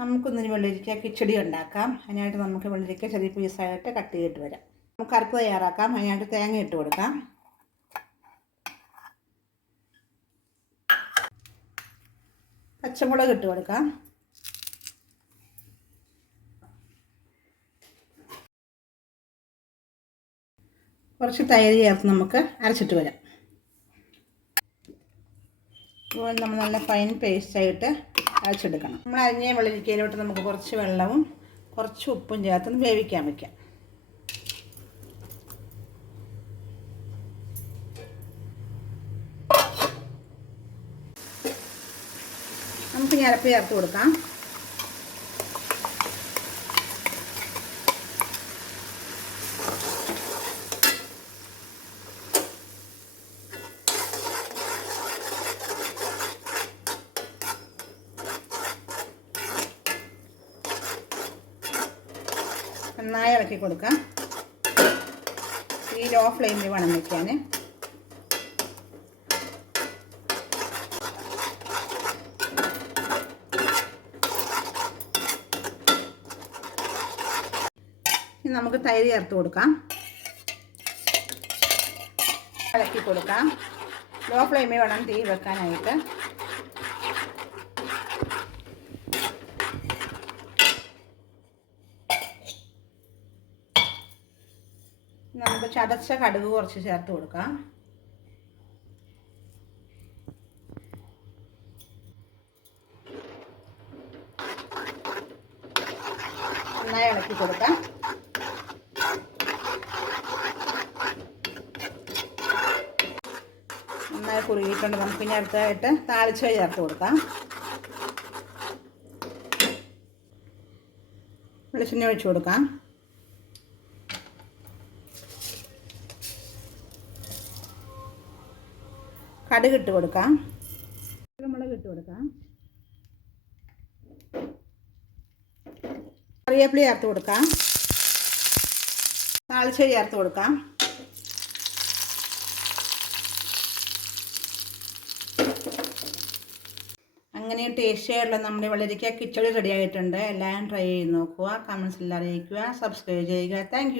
നമുക്കൊന്നിന് വെള്ളരിക്ക കിച്ചടി ഉണ്ടാക്കാം. അതിനായിട്ട് നമുക്ക് വെള്ളരിക്ക ചെറിയ പീസായിട്ട് കട്ട് ചെയ്തിട്ട് വരാം. നമുക്ക് അരപ്പ് തയ്യാറാക്കാം. അതിനായിട്ട് തേങ്ങ ഇട്ട് കൊടുക്കാം. പച്ചമുളക് ഇട്ട് കൊടുക്കാം. കുറച്ച് തൈര് ചേർത്ത് നമുക്ക് അരച്ചിട്ട് വരാം. ഇപ്പോൾ നമ്മൾ നല്ല ഫൈൻ പേസ്റ്റായിട്ട് അരച്ചെടുക്കണം. നമ്മൾ അരിഞ്ഞ വെള്ളരിക്കയിലോട്ട് നമുക്ക് കുറച്ച് വെള്ളവും കുറച്ച് ഉപ്പും ചേർത്ത് വേവിക്കാൻ വയ്ക്കാം. നമുക്ക് ഈ അരപ്പ് ചേർത്ത് കൊടുക്കാം. നന്നായി ഇളക്കി കൊടുക്കാം. ഈ ലോ ഫ്ലെയിമിൽ വേണം വയ്ക്കാൻ. ഇനി നമുക്ക് തൈര് ചേർത്ത് കൊടുക്കാം. ഇളക്കി കൊടുക്കാം. ലോ ഫ്ലെയിമിൽ വേണം തീ വെക്കാനായിട്ട്. നമുക്ക് ചതച്ച കടുക് കുറച്ച് ചേർത്ത് കൊടുക്കാം. നന്നായി ഇളക്കി കൊടുക്കാം. നന്നായി കുറുകിയിട്ടുണ്ട്. നമുക്ക് ഇനി അടുത്തായിട്ട് താളിച്ച ചേർത്ത് കൊടുക്കാം. വെളിച്ചെണ്ണ ഒഴിച്ചു കൊടുക്കാം. കടുക് ഇട്ട് കൊടുക്കാം. മുളക് ഇട്ട് കൊടുക്കാം. കറിവേപ്പില ചേർത്ത് കൊടുക്കാം. താളിച്ച ചേർത്ത് കൊടുക്കാം. അങ്ങനെ ടേസ്റ്റി ആയിട്ടുള്ള നമ്മുടെ വെള്ളരിക്ക കിച്ചടി റെഡി ആയിട്ടുണ്ട്. എല്ലാവരും ട്രൈ ചെയ്ത് നോക്കുക. കമൻസിൽ അറിയിക്കുക. സബ്സ്ക്രൈബ് ചെയ്യുക. താങ്ക്